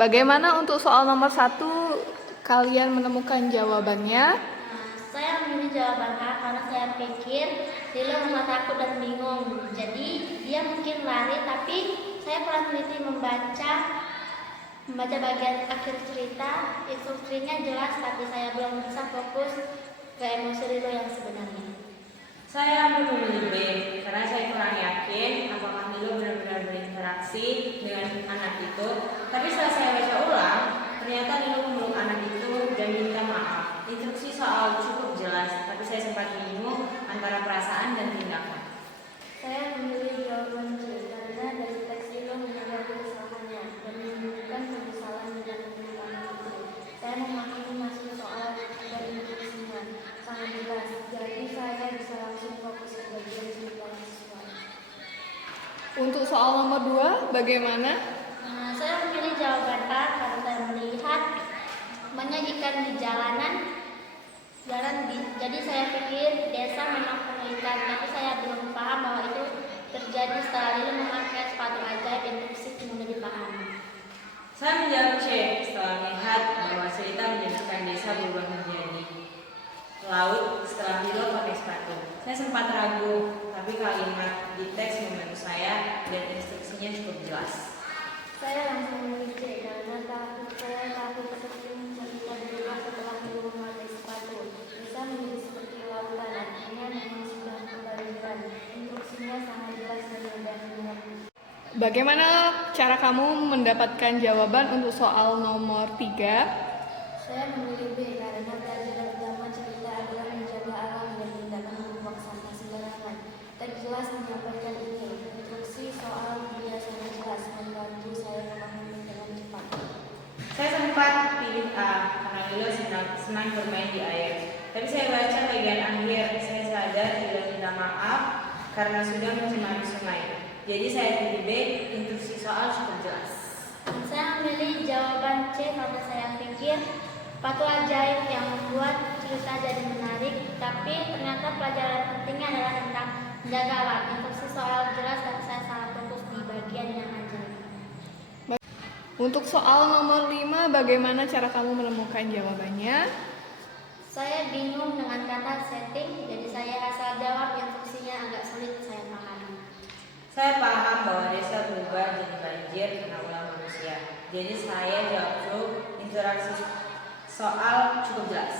Bagaimana untuk soal nomor 1, kalian menemukan jawabannya? Saya memilih jawaban A karena saya pikir Lilo merasa takut dan bingung. Jadi dia mungkin lari, tapi saya pernah teliti membaca bagian akhir cerita. Instruksinya jelas, tapi saya belum bisa fokus ke emosi Lilo yang sebenarnya. Saya memilih B karena saya kurang yakin apakah Lilo benar-benar berinteraksi dengan anak itu. Tapi setelah saya baca ulang, ternyata Lilo memeluk anak itu dan minta maaf. Instruksi soal cukup jelas, tapi saya sempat bingung antara perasaan dan tindakan. Saya memilih jawaban C karena dari teks Lilo menyadari kesalahannya dan menunjukkan penyesalan dengan pernikahan itu. Saya memahami maksud soal dan instruksinya sangat jelas, jadi saya bisa langsung fokus ke bagian cerita siswa. Untuk soal nomor 2, bagaimana? Saya memilih jawaban A karena saya melihat banyak ikan di jalanan. Jadi saya pikir desa memang penuh ikan, tapi saya belum paham bahwa itu terjadi setelah Lilo memakai sepatu ajaib yang fisik mudah dipahami. Saya menjawab C setelah melihat bahwa cerita menyebutkan desa berubah menjadi laut setelah Lilo pakai sepatu. Saya sempat ragu, tapi kalimat di teks membantu saya dan instruksinya cukup jelas. Saya langsung memilih C karena saya takut seperti cerita berubah setelah Lilo memakai sepatu. Bisa menjadi seperti lautan, artinya memang sudah kebalikan. Instruksinya sangat jelas dan mudah dimengerti. Bagaimana cara kamu mendapatkan jawaban untuk soal nomor 3? Saya memilih B karena pelajaran utama cerita adalah menjaga alam dan tindakan membuang sampah sembarangan. Teks jelas menyampaikan ini. Instruksi soal dia sangat jelas membantu saya memahami dengan cepat. Saya sempat pilih A karena Lilo senang bermain di air. Tapi saya baca bagian akhir, saya sadar Lilo minta maaf karena sudah mencemari sungai. Jadi saya pilih B, instruksi soal cukup jelas. Saya memilih jawaban C karena saya pikir sepatu ajaib yang membuat cerita jadi menarik, tapi ternyata pelajaran pentingnya adalah tentang menjaga alam. Instruksi soal jelas, tapi saya salah fokus di bagian yang ajaib. Untuk soal nomor 5, bagaimana cara kamu menemukan jawabannya? Saya bingung dengan kata setting, jadi saya asal jawab. Instruksinya agak sulit saya pahami. Saya paham bahwa desa berubah jadi banjir karena ulah manusia. Jadi saya jawab true, interaksi soal cukup jelas.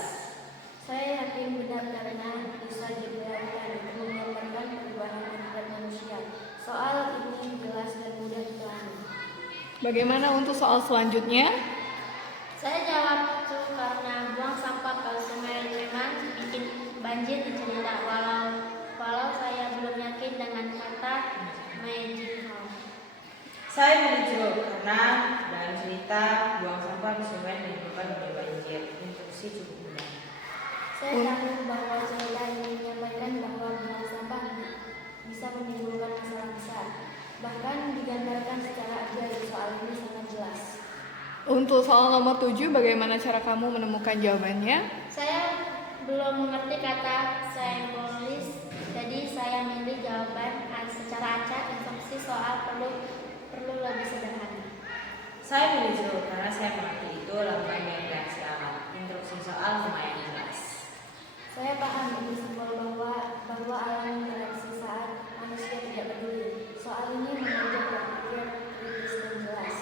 Saya yakin benar karena bisa jadi lautan untuk menggambarkan perubahan habitat manusia. Soal ini jelas dan mudah dipahami. Bagaimana untuk soal selanjutnya? Saya jawab true karena buang sampah ke sungai memang bikin banjir di cerita, walau saya belum yakin dengan kata magic house. Saya pilih true karena dalam cerita buang sampah ke sungai menyebabkan menjadi banjir. Instruksi cukup mudah. Saya tahu bahwa cerita ini menyampaikan bahwa buang sampah bisa menimbulkan masalah besar. Bahkan digambarkan secara ajaib. Soal ini sangat jelas. Untuk soal nomor 7, bagaimana cara kamu menemukan jawabannya? Saya belum mengerti kata simbolis, jadi saya milih jawaban secara acak. Instruksi soal perlu lebih sederhana. Saya pilih true karena saya mengerti itu lambang dari reaksi alam. Instruksi soal lumayan jelas. Saya paham ini simbol bahwa alam bereaksi saat manusia tidak peduli. Soal ini mengajak berpikir kritis dan jelas.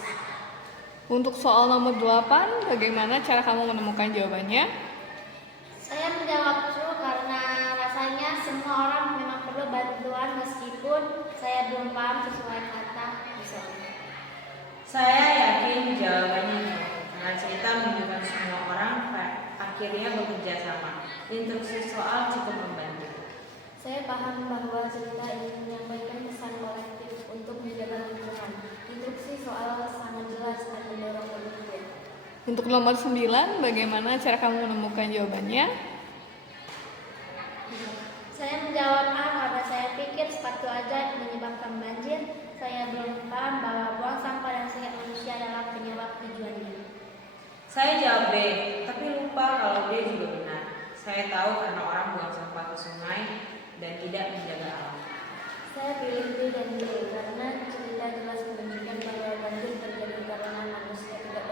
Untuk soal nomor 8, bagaimana cara kamu menemukan jawabannya? Saya menjawab true karena rasanya semua orang memang perlu bantuan meskipun saya belum paham sesuai kata di soal. Saya yakin jawabannya true karena cerita menunjukkan semua orang akhirnya bekerja sama. Instruksi soal cukup membantu. Saya paham bahwa cerita ini menyampaikan pesan kolektif untuk menjaga lingkungan. Instruksi soal sangat jelas dan mendorong berpikir. Untuk nomor 9, bagaimana cara kamu menemukan jawabannya? Saya menjawab A karena saya pikir sepatu ajaib menyebabkan banjir. Saya belum paham bahwa buang sampah dan sihir manusia adalah penyebab tujuannya. Saya jawab B, tapi lupa kalau B juga benar. Saya tahu karena orang buang sampah ke sungai dan tidak menjaga alam. Saya pilih B dan D karena cerita jelas menunjukkan bahwa banjir terjadi karena manusia tidak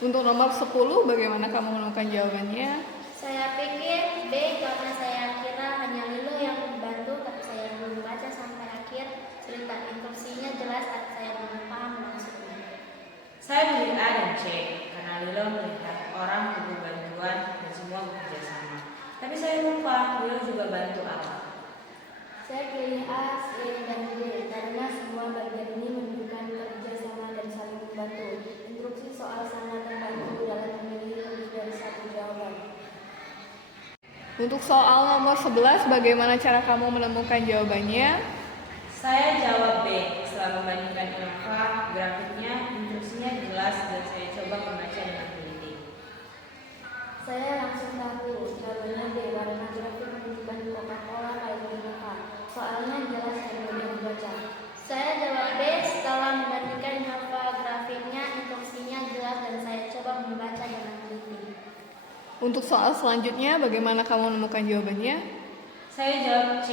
Untuk nomor 10, bagaimana kamu menemukan jawabannya? Saya pikir B karena saya kira hanya Lilo yang membantu, tapi saya belum baca sampai akhir cerita. Instruksinya jelas, tapi saya belum paham maksudnya. Saya pilih A dan C karena Lilo melihat orang butuh bantuan dan semua bekerja sama. Tapi saya lupa Lilo juga bantu Allah. Saya pilih A, C, dan D karena semua bagian ini menunjukkan kerjasama dan saling membantu. Instruksi soal sangat membantu dalam memilih lebih dari satu jawaban. Untuk soal nomor 11, bagaimana cara kamu menemukan jawabannya? Saya jawab B. Setelah membandingkan info, grafiknya, instruksinya jelas dan saya coba membaca dengan teliti. Saya langsung tahu jawabannya B karena grafik menunjukkan Coca-Cola kayak Innova. Soalnya jelas dan mudah dibaca. Saya jawab B setelah membandingkan grafiknya, instruksinya jelas dan saya coba membaca dengan teliti. Untuk soal selanjutnya, bagaimana kamu menemukan jawabannya? Saya jawab C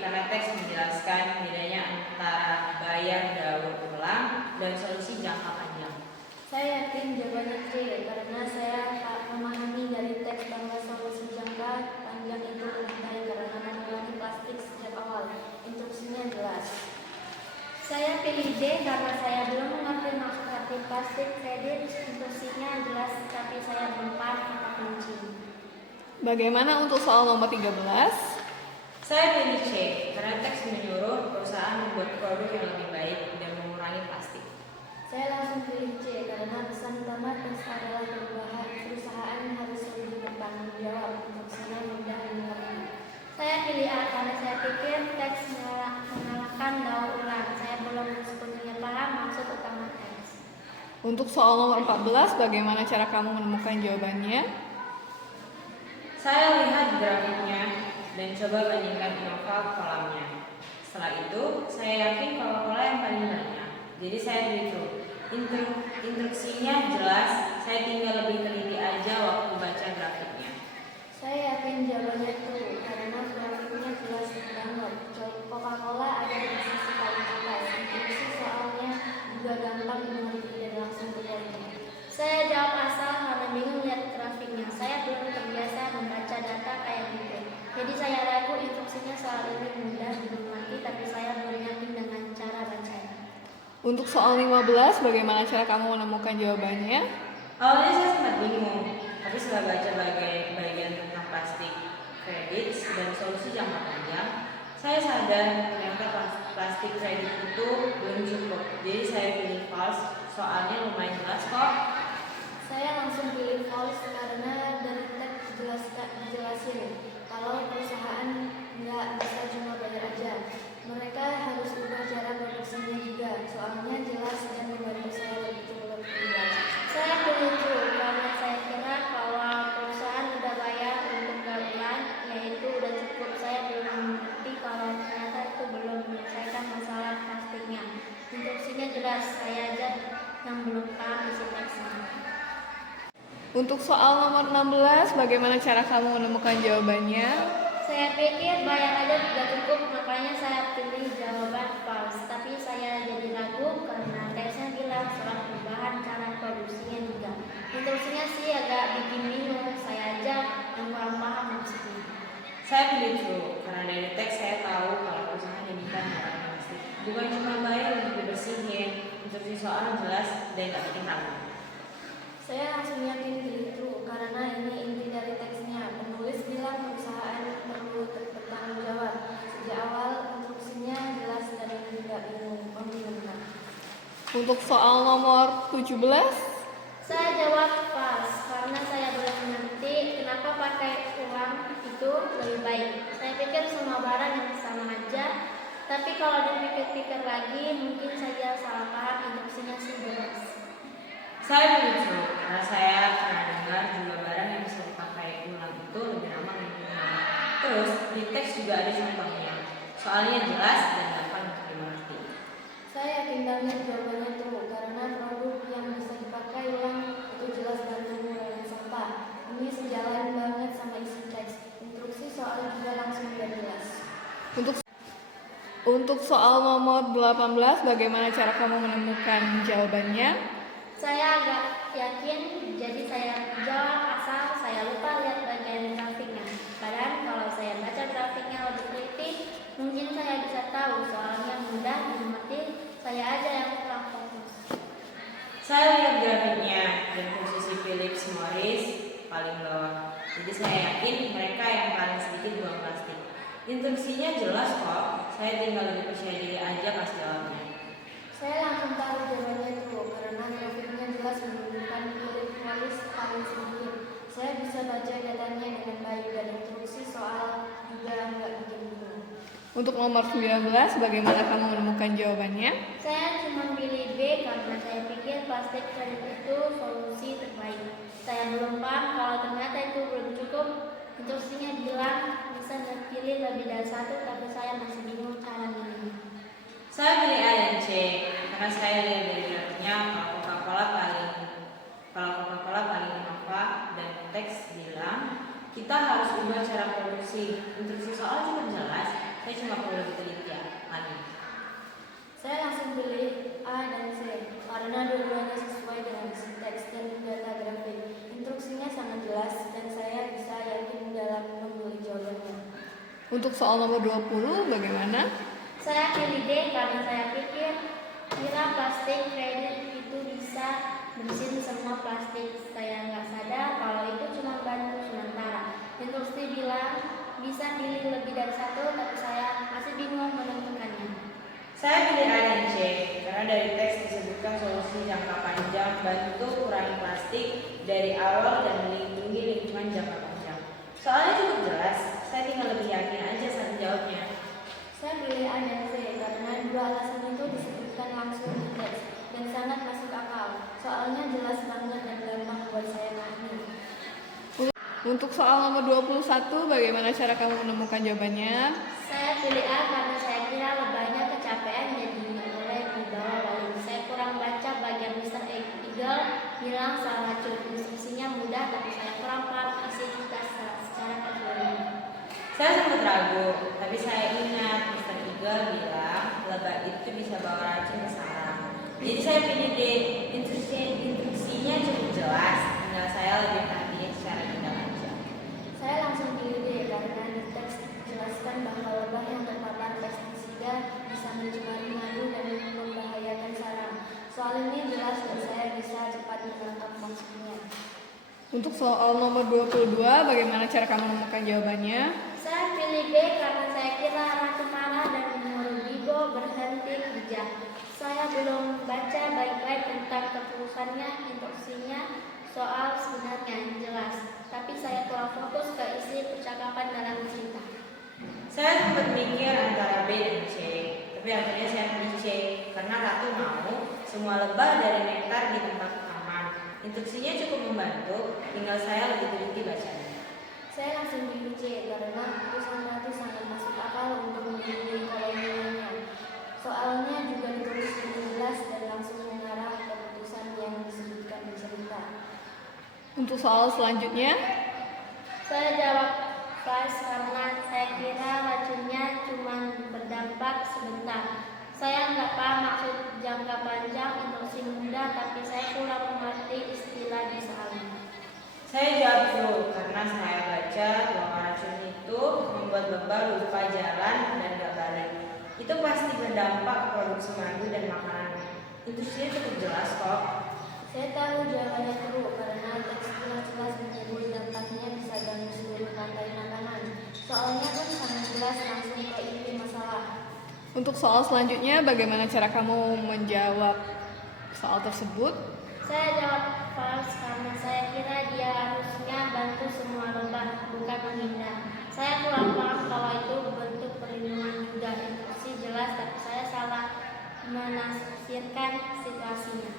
karena teks menjelaskan bedanya antara bayar daur ulang dan solusi jangka panjang. Saya yakin jawabannya C karena saya memahami dari teks bahwa solusi jangka panjang itu lebih baik karena mengurangi plastik sejak awal. Instruksinya jelas. Saya pilih D karena saya belum mengerti maksud arti plastik kredit. Instruksinya jelas, tapi saya belum paham kata kunci. Bagaimana untuk soal nomor 13? Saya pilih C karena teks menyuruh perusahaan membuat produk yang lebih baik dan mengurangi plastik. Saya langsung pilih C karena pesan utama teks adalah perusahaan harus lebih bertanggung jawab. Instruksinya mudah dimengerti. Saya pilih A karena saya pikir teks mengalahkan daur ulang. Saya belum sepenuhnya paham maksud utama teks. Untuk soal nomor 14, bagaimana cara kamu menemukan jawabannya? Saya lihat grafiknya dan coba bandingkan Innova kolamnya. Setelah itu, saya yakin Coca-Cola yang paling banyak. Jadi saya pilih instruksinya jelas, saya tinggal lebih teliti aja waktu baca grafiknya. Saya yakin jawabannya itu karena grafiknya jelas banget. Coca-Cola ada di sisi paling atas. Instruksi soalnya juga gampang dimengerti dan langsung ke poin. Saya jawab asal karena bingung lihat grafiknya. Saya belum terbiasa membaca data kayak gitu. Jadi saya ragu instruksinya soal ini mudah dimengerti, tapi saya belum yakin dengan cara bacanya. Untuk soal 15, bagaimana cara kamu menemukan jawabannya? Awalnya saya sempat bingung, tapi setelah baca bagian tentang plastik kredit dan solusi jangka panjang, saya sadar ternyata plastik kredit itu belum cukup. Jadi saya pilih false, soalnya lumayan jelas kok. Saya langsung pilih false karena dari teks dijelasin kalau perusahaan nggak bisa cuma bayar aja. Mereka harus ubah cara produksinya juga. Soalnya jelas dan membantu saya lebih cepat. Saya pilih true karena saya kira kalau perusahaan udah bayar untuk gabungan, yaitu udah cukup. Saya belum mengerti kalau ternyata itu belum menyelesaikan masalah plastiknya. Instruksinya jelas, saya aja yang belum paham isi teksnya. Untuk soal nomor 16, bagaimana cara kamu menemukan jawabannya? Saya pikir bayar aja tidak cukup, makanya saya pilih jawaban false. Tapi saya jadi ragu karena teksnya bilang soal perubahan cara produksinya juga. Instruksinya sih agak bikin bingung, saya aja yang kurang paham maksudnya. Saya pilih true karena dari teks saya tahu kalau perusahaan diminta mengurangi plastik. Bukan cuma bayar untuk dibersihin, instruksi soal jelas dan tak bikin ragu. Saya langsung yakin pilih true karena ini inti dari teksnya. Penulis bilang perusahaan perlu bertanggung jawab. Sejak awal instruksinya jelas dan tidak membingungkan. Untuk soal nomor 17, Saya jawab false karena saya belum mengerti kenapa pakai uang itu lebih baik. Saya pikir semua barang yang sama aja, tapi kalau dipikir-pikir lagi mungkin saja salah paham. Instruksinya sih jelas. Saya pilih true karena saya pernah dengar jumlah barang yang bisa dipakai ulang itu lebih ramah lingkungan. Terus di teks juga ada contohnya, soalnya jelas dan gampang untuk dimengerti. Saya yakin banget jawabannya true karena produk yang bisa dipakai ulang itu jelas bantu mengurangi sampah. Ini sejalan banget sama isi teks. Instruksi soal juga langsung udah jelas. untuk soal nomor 18, bagaimana cara kamu menemukan jawabannya? Saya agak yakin, jadi saya jawab asal saya lupa lihat bagian grafiknya. Padahal kalau saya baca grafiknya lebih teliti, mungkin saya bisa tahu soalnya mudah dimengerti. Saya aja yang kurang fokus. Saya lihat grafiknya dan posisi Philips Morris paling bawah. Jadi saya yakin mereka yang paling sedikit buang plastik. Instruksinya jelas kok. Saya tinggal lebih percaya diri aja pas jawabnya. Saya langsung tahu jawabannya itu karena grafiknya jelas menunjukkan Philips Morris paling sedikit. Saya bisa baca datanya dengan baik dan instruksi soal juga nggak bikin bingung. Untuk nomor 19, bagaimana kamu menemukan jawabannya? Saya cuma pilih B karena saya pikir plastik kredit itu solusi terbaik. Saya belum paham kalau ternyata itu belum cukup. Instruksinya bilang bisa pilih lebih dari satu, tapi saya masih bingung cara milihnya. Saya pilih A dan C karena saya lihat dari grafiknya kalau Coca-Cola paling inovasi dan teks bilang kita harus ubah cara produksi. Instruksi soal cukup jelas. Saya cuma perlu lebih teliti lagi. Saya langsung pilih A dan C karena dua-duanya sesuai dengan isi teks dan data grafik. Instruksinya sangat jelas dan saya bisa yakin dalam memilih jawabannya. Untuk soal nomor 20, bagaimana? Saya pilih D karena saya pikir kira plastik kredit itu bisa bersihin semua plastik. Saya nggak sadar kalau itu cuma bantu sementara. Instruksi bilang bisa pilih lebih dari satu, tapi saya masih bingung menentukannya. Saya pilih A dan C karena dari teks disebutkan solusi jangka panjang bantu kurangi plastik dari awal dan melindungi lingkungan jangka panjang. Soalnya cukup jelas, saya tinggal lebih yakin aja saat jawabnya. Saya pilih A dan C karena dua alasan itu disebutkan langsung di teks dan sangat masuk akal. Soalnya jelas banget dan gampang buat saya pahami. Untuk soal nomor 21, bagaimana cara kamu menemukan jawabannya? Saya pilih A karena saya kira lebahnya kecapean jadi mulai dibawa balik. Saya kurang baca bagian Mr. Eagle bilang salah racun. Instruksinya mudah tapi saya kurang paham isi kita secara keseluruhan. Saya sempat ragu, tapi saya ingat Mr. Eagle bilang lebah itu bisa bawa racun ke sarang. Jadi saya pilih D. Instruksinya cukup jelas, tinggal saya lebih perhatian secara tidak aja. Saya langsung pilih D karena di teks dijelaskan bahwa lebah yang terpapar pestisida bisa mencemari madu dan membahayakan sarang. Soal ini jelas dan saya bisa cepat menangkap maksudnya. Untuk soal nomor 22, bagaimana cara kamu menemukan jawabannya? Saya pilih B karena saya kira racun marah dan menyuruh Bibo berhenti kerja. Saya belum baca baik-baik tentang keputusannya, instruksinya soal sebenarnya jelas, tapi saya kurang fokus ke isi percakapan dalam cerita. Saya sempat mikir antara B dan C, tapi akhirnya saya pilih C karena Ratu mau semua lebah dari nektar di tempat aman. Instruksinya cukup membantu, tinggal saya lebih teliti bacanya. Saya langsung pilih C karena keputusan Ratu sangat masuk akal untuk memilih kolonialnya. Soalnya juga ditulis dengan jelas dan langsung mengarah ke keputusan yang disebutkan di cerita. Untuk soal selanjutnya, Saya jawab pas karena saya kira racunnya cuma berdampak sebentar. Saya nggak paham maksud jangka panjang, instruksi mudah, tapi saya kurang mengerti istilah di sana. Saya jawab full karena saya baca bahwa racun itu membuat lebah lupa jalan dan gak balik. Itu pasti berdampak produksi madu dan makanan. Instruksinya cukup jelas kok. Saya tahu jawabannya true karena teks jelas-jelas menyebut dampaknya bisa ganggu seluruh rantai makanan. Soalnya pun sangat jelas langsung ke inti masalah. untuk soal selanjutnya, bagaimana cara kamu menjawab soal tersebut? Saya jawab false karena saya kira dia harusnya bantu semua lebah, bukan menghindar. Saya kurang paham kalau itu bentuk perlindungan juga. Instruksi jelas, tapi saya salah menafsirkan situasinya.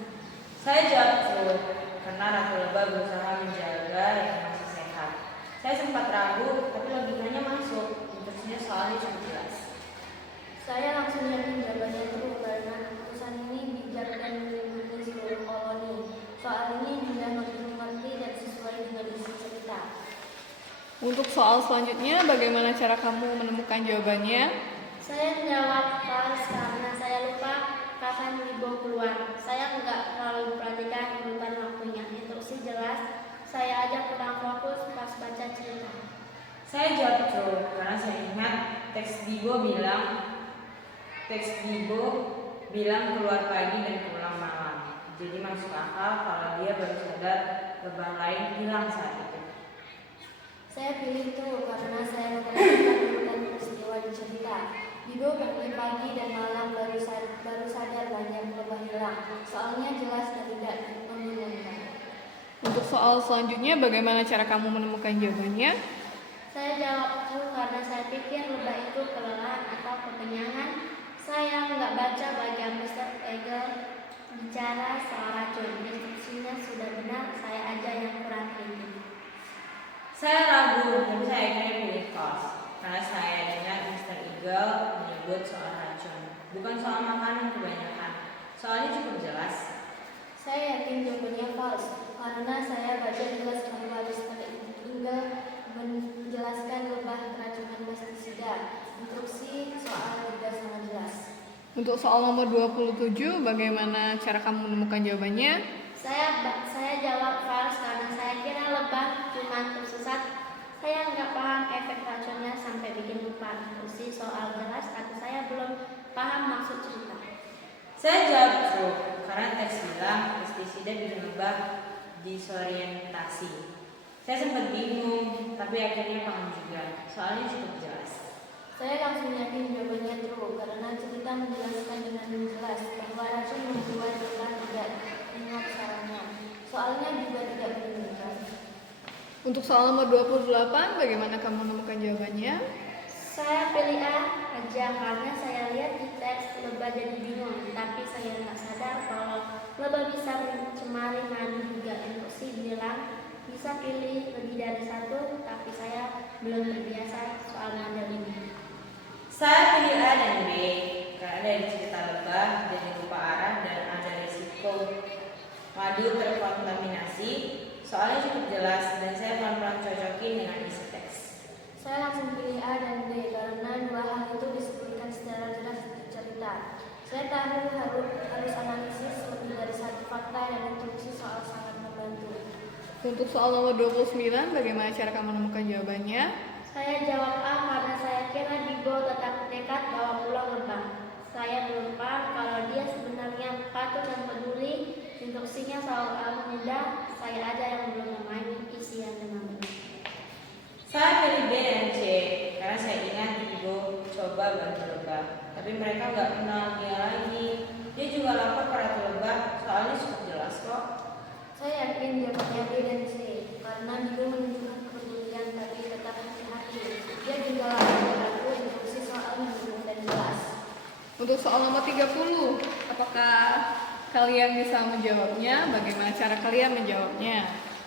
Saya jawab full karena ratu lebah berusaha menjaga yang masih sehat. Saya sempat ragu, tapi logikanya masuk. Instruksinya soalnya cukup jelas. Saya langsung yakin jawabannya true karena keputusan ini bijak dan melindungi seluruh koloni. Soal ini mudah mengerti dan sesuai dengan isi cerita. Untuk soal selanjutnya, bagaimana cara kamu menemukan jawabannya? Saya jawab false karena saya lupa kapan Bibo keluar. Saya nggak terlalu perhatikan saya aja kurang fokus pas baca cerita. Saya jawab true karena saya ingat teks Bibo bilang keluar pagi dan pulang malam. Jadi masuk akal kalau dia baru sadar lebah lain hilang saat itu. Saya pilih itu karena saya memperhatikan urutan peristiwa di cerita. Bibo pergi pagi dan malam baru sadar banyak lebah hilang. Soalnya jelas dan tidak membingungkan. Untuk soal selanjutnya, bagaimana cara kamu menemukan jawabannya? Saya jawab true karena saya pikir lebah itu kelelahan atau kekenyangan. Saya nggak baca bagian Mr. Egel bicara soal racun. Instruksinya sudah benar, saya aja yang kurang teliti. Saya ragu, tapi saya akhirnya pilih false karena saya dengar Mr. Eagle menyebut soal racun, bukan soal makanan kebanyakan. Soalnya cukup jelas. Saya yakin jawabannya false karena saya baca jelas bahwa Mr. Eagle menjelaskan lebah keracunan pestisida. Instruksi soal juga sangat jelas. Untuk soal nomor 27, bagaimana cara kamu menemukan jawabannya? Saya jawab false karena saya kira lebah cuma tersesat. Saya nggak paham efek racunnya sampai bikin lupa. Instruksi soal jelas tapi saya belum paham maksud cerita. Saya jawab true karena teks bilang pestisida bikin lebah disorientasi. Saya sempat bingung, tapi akhirnya paham juga. Soalnya cukup jelas. Saya langsung yakin jawabannya true karena cerita menjelaskan dengan jelas bahwa racun membuat lebah tidak ingat caranya. Soalnya juga tidak membingungkan. Untuk soal nomor 28, bagaimana kamu menemukan jawabannya? Saya pilih A aja karena saya lihat di teks lebah jadi bingung, tapi saya nggak sadar kalau lebah bisa mencemari nadi juga. Instruksi bilang bisa pilih lebih dari satu, tapi saya belum terbiasa soal model ini. Saya pilih A dan B karena dari cerita lebah jadi lupa arah dan ada risiko madu terkontaminasi. Soalnya cukup jelas dan saya pelan-pelan cocokin dengan isi teks. Saya langsung pilih A dan B karena dua hal itu disebutkan secara jelas di cerita. Saya tahu harus analisis lebih dari satu fakta dan instruksi soal sangat membantu. Untuk soal nomor 29, bagaimana cara kamu menemukan jawabannya? Saya jawab A karena saya kira Bibo tetap nekat bawa pulang lebah. Saya belum paham kalau dia sebenarnya patuh dan peduli. Instruksinya soal mudah, saya aja yang belum memahami isian dengan benar. Saya pilih B dan C karena saya ingat Bibo coba bantu lebah, tapi mereka nggak kenal dia lagi. Dia juga lapor ke ratu lebah, soalnya cukup jelas kok. Saya yakin jawabannya B dan C karena Bibo menunjukkan kepedulian tapi tetap hati-hati. Dia juga lapor ke ratu. Instruksi soal mendukung dan jelas. Untuk soal nomor 30, apakah kalian bisa menjawabnya? Bagaimana cara kalian menjawabnya?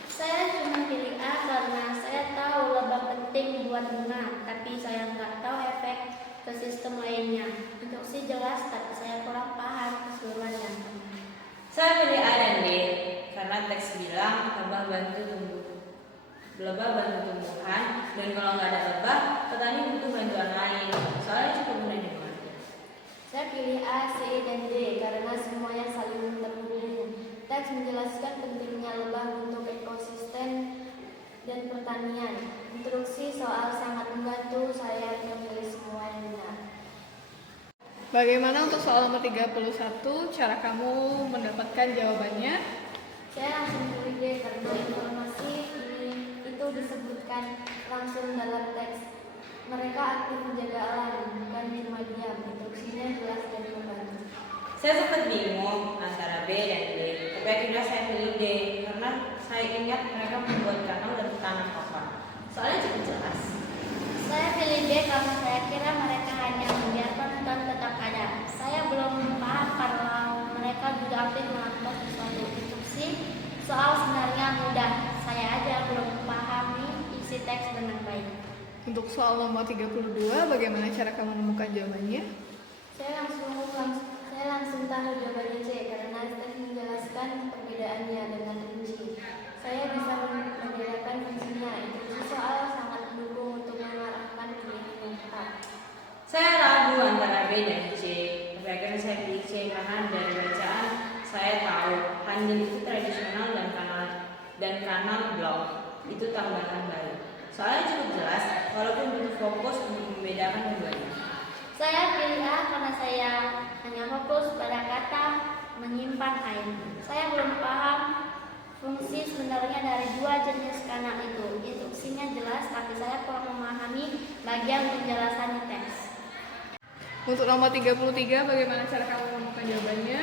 Saya cuma pilih A karena saya tahu lebah penting buat bunga, tapi saya nggak tahu efek ke sistem lainnya. Instruksi jelas, tapi saya kurang paham keseluruhannya. Saya pilih A dan D karena teks bilang lebah bantu tumbuhan dan kalau nggak ada lebah, petani butuh bantuan lain. Soalnya cukup mudah dimengerti. Saya pilih A, C, dan D karena semuanya saling terhubung. Teks menjelaskan pentingnya lebah untuk ekosistem dan pertanian. Instruksi soal sangat membantu, saya memilih semua yang benar. Bagaimana untuk soal nomor 31, cara kamu mendapatkan jawabannya? Saya langsung pilih D karena informasi itu disebutkan langsung dalam teks. Mereka aktif menjaga alam, bukan cuma diam. Instruksinya jelas dan membantu. Saya sempat bingung antara B dan D, tapi akhirnya saya pilih D karena saya ingat mereka membuat kanal dan tanam papan. Soalnya cukup jelas. Saya pilih D karena saya kira mereka hanya membiarkan hutan tetap ada. Saya belum paham kalau mereka juga aktif melakukan sesuatu. Instruksi soal sebenarnya mudah. Saya aja belum pahami isi teks dengan baik. Untuk soal nomor 32, bagaimana cara kamu menemukan jawabannya? Saya langsung tahu jawabannya C karena teks menjelaskan perbedaannya dengan rinci. Saya bisa membedakan fungsinya. Instruksi soal sangat mendukung untuk mengarahkan pilihan yang tepat. Saya ragu antara B dan C, tapi akhirnya saya pilih C karena dari bacaan saya tahu handil itu tradisional dan kanal block. itu tambahan baru. Soalnya cukup jelas, walaupun butuh fokus untuk membedakan keduanya. Saya pilih A karena saya hanya fokus pada kata menyimpan air. Saya belum paham fungsi sebenarnya dari dua jenis kanal itu. Instruksinya jelas, tapi saya kurang memahami bagian penjelasan teks. Untuk nomor 33, bagaimana cara kamu menemukan jawabannya?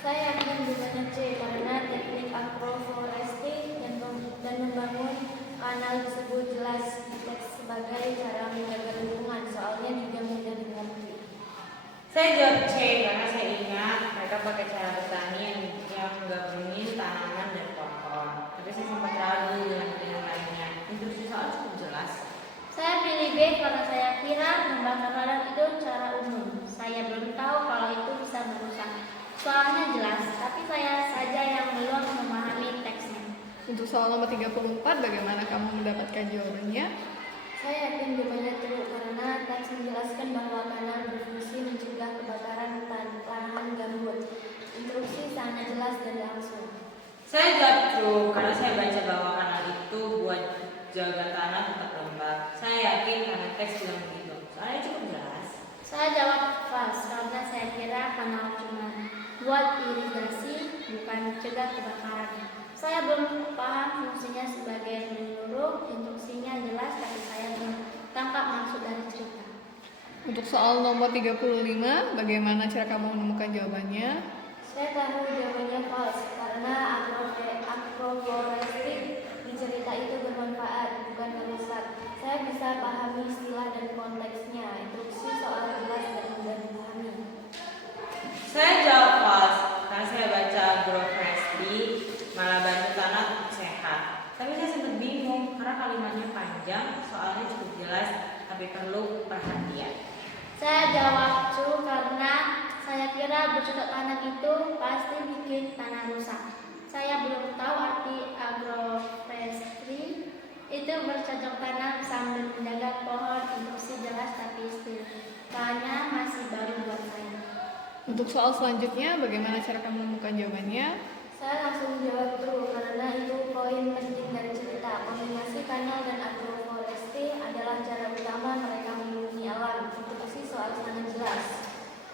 Saya yakin jawabannya C karena teknik agroforestry dan membangun kanal disebut jelas di teks sebagai cara menjaga lingkungan. Soalnya juga mudah dimengerti. Saya jawab C karena saya ingat mereka pakai cara bertani yang menggabungin tanaman dan pohon. Tapi saya sempat ragu dengan pilihan lainnya. Instruksi soal cukup jelas. Saya pilih B karena saya kira membakar ladang itu cara umum. Saya belum tahu kalau itu bisa merusak. Soalnya jelas, tapi saya saja yang belum memahami teksnya. Untuk soal nomor 34, bagaimana kamu mendapatkan jawabannya? Saya yakin jawabannya true karena teks menjelaskan bahwa kanal berfungsi mencegah kebakaran lahan gambut. Instruksi sangat jelas dan langsung. Saya jawab true karena saya baca bahwa kanal itu buat jaga tanah tetap lembab. Saya yakin karena teks bilang begitu. Soalnya cukup jelas. Saya jawab false karena saya kira kanal cuma buat irigasi, bukan mencegah kebakaran. Saya belum paham fungsinya sebagai menyeluruh. Instruksinya jelas, tapi saya belum tangkap maksud dari cerita. Untuk soal nomor 35, bagaimana cara kamu menemukan jawabannya? Saya tahu jawabannya false karena agroforestry di cerita itu bermanfaat, bukan merusak. Saya bisa pahami istilah dan konteksnya. Instruksi soal jelas dan mudah dipahami. Saya jawab false karena saya baca agroforestry malah bantu tanah sehat. Tapi saya sempat bingung karena kalimatnya panjang, soalnya cukup jelas, tapi perlu perhatian. Saya jawab true karena saya kira bercocok tanam itu pasti bikin tanah rusak. Saya belum tahu arti agroforestry itu bercocok tanam sambil menjaga pohon. Instruksi jelas tapi istilahnya masih baru buat saya. Untuk soal selanjutnya, bagaimana cara kamu menemukan jawabannya? Saya langsung jawab true karena itu poin penting dari cerita. Kombinasi kanal dan agroforestry adalah cara utama mereka melindungi alam. Instruksi soal sangat jelas.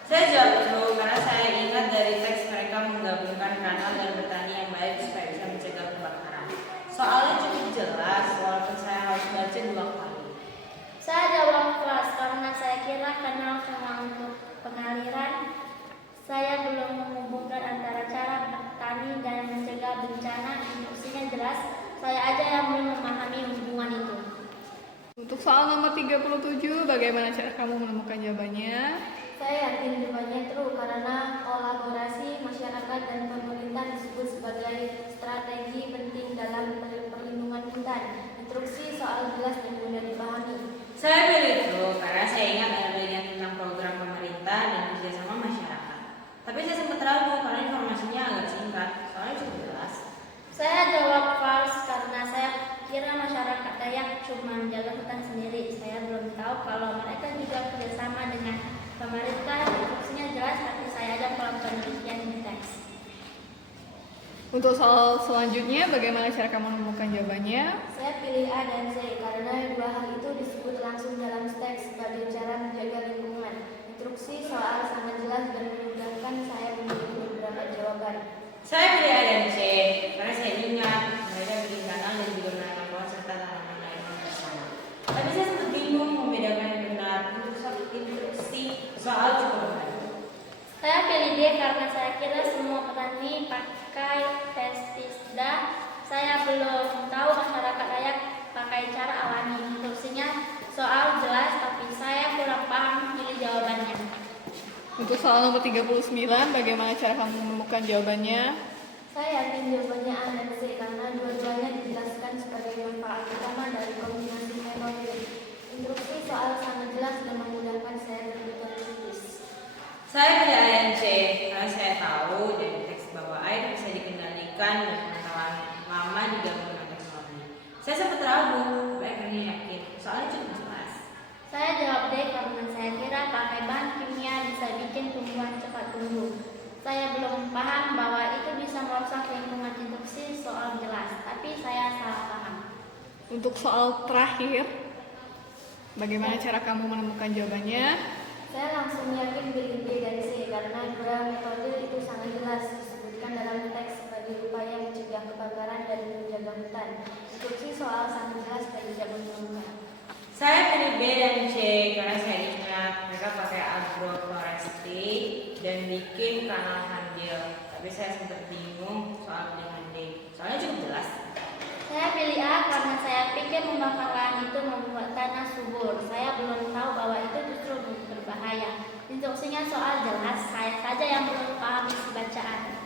Saya jawab true karena saya ingat dari teks mereka menggabungkan kanal dan bertani yang baik supaya bisa mencegah kebakaran. Soalnya cukup jelas walaupun saya harus baca 2 kali. Saya jawab false karena saya kira kanal cuma untuk pengaliran. Saya belum menghubungkan antara cara bertani dan mencegah bencana. Instruksinya jelas, saya aja yang belum memahami hubungan itu. Untuk soal nomor 37, bagaimana cara kamu menemukan jawabannya? Saya yakin jawabannya true karena kolaborasi masyarakat dan pemerintah disebut sebagai strategi penting dalam perlindungan hutan. Instruksi soal jelas dan mudah dipahami. Saya pilih true karena saya ingat ada bagian tentang program pemerintah dan kerjasama masyarakat. Tapi saya sempat ragu karena informasinya agak singkat, soalnya cukup jelas. Saya jawab false karena saya kira masyarakat Dayak cuma menjaga hutan sendiri. Saya belum tahu kalau mereka juga kerjasama dengan pemerintah. Instruksinya jelas, tapi saya aja kurang penelitian di teks. Untuk soal selanjutnya, bagaimana cara kamu menemukan jawabannya? Saya pilih A dan C karena dua hal itu disebut langsung dalam teks sebagai cara menjaga lingkungan. Instruksi soal sangat jelas dan memudahkan saya memilih beberapa jawaban. Saya pilih A dan C karena saya ingat mereka bikin kanal dan juga menanam pohon serta tanaman lain bersama. Tapi saya sempat bingung membedakan yang benar. Instruksi soal cukup banyak. Saya pilih D karena saya kira semua petani pakai pestisida. Saya belum tahu masyarakat Dayak pakai cara alami. Instruksinya soal jelas, tapi saya kurang paham pilih jawabannya. Untuk soal nomor 39, bagaimana cara kamu menemukan jawabannya? Saya yakin jawabannya A dan C karena dua-duanya dijelaskan sebagai manfaat utama dari kombinasi metode. Instruksi soal sangat jelas dan memudahkan saya berpikir kritis. Saya pilih A dan C karena saya tahu dari teks bahwa air bisa dikendalikan dan pengetahuan lama digabung dengan teknologi. Saya sempat ragu, tapi akhirnya yakin. Soalnya cukup jelas. Saya jawab D karena saya kira pakai bahan kimia bisa bikin tumbuhan cepat tumbuh. Saya belum paham bahwa itu bisa merusak lingkungan. Instruksi soal jelas, tapi saya salah paham. Untuk soal terakhir, bagaimana cara kamu menemukan jawabannya? Saya langsung yakin pilih B dan C karena dua metode itu sangat jelas disebutkan dalam teks sebagai upaya mencegah kebakaran dan menjaga hutan. Instruksi soal sangat jelas dan tidak membingungkan. Saya pilih B dan C karena saya ingat mereka pakai agroforestry dan bikin kanal handil. Tapi saya sempat bingung soal pilihan D. Soalnya cukup jelas. Saya pilih A karena saya pikir membakar lahan itu membuat tanah subur. Saya belum tahu bahwa itu justru berbahaya. Instruksinya soal jelas, saya saja yang belum paham isi bacaan.